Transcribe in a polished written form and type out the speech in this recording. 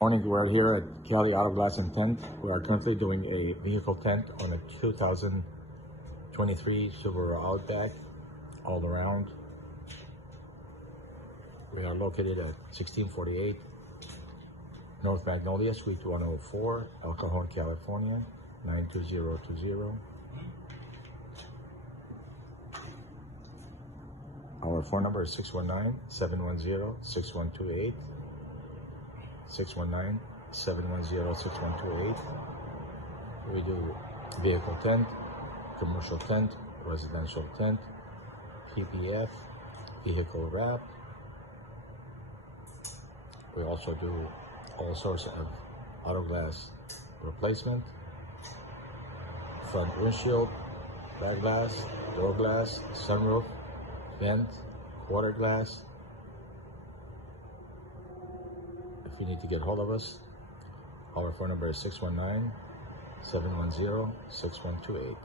Morning, we're here at Cali Auto Glass Tint. We are currently doing a vehicle tint on a 2023 Subaru Outback all around. We are located at 1648 North Magnolia, Suite 104, El Cajon, California, 92020. Our phone number is 619-710-6128. 619-710-6128. We do vehicle tint, commercial tint, residential tint, PPF, vehicle wrap. We also do all sorts of auto glass replacement, front windshield, back glass, door glass, sunroof, vent, quarter glass. If you need to get hold of us, our phone number is 619-710-6128.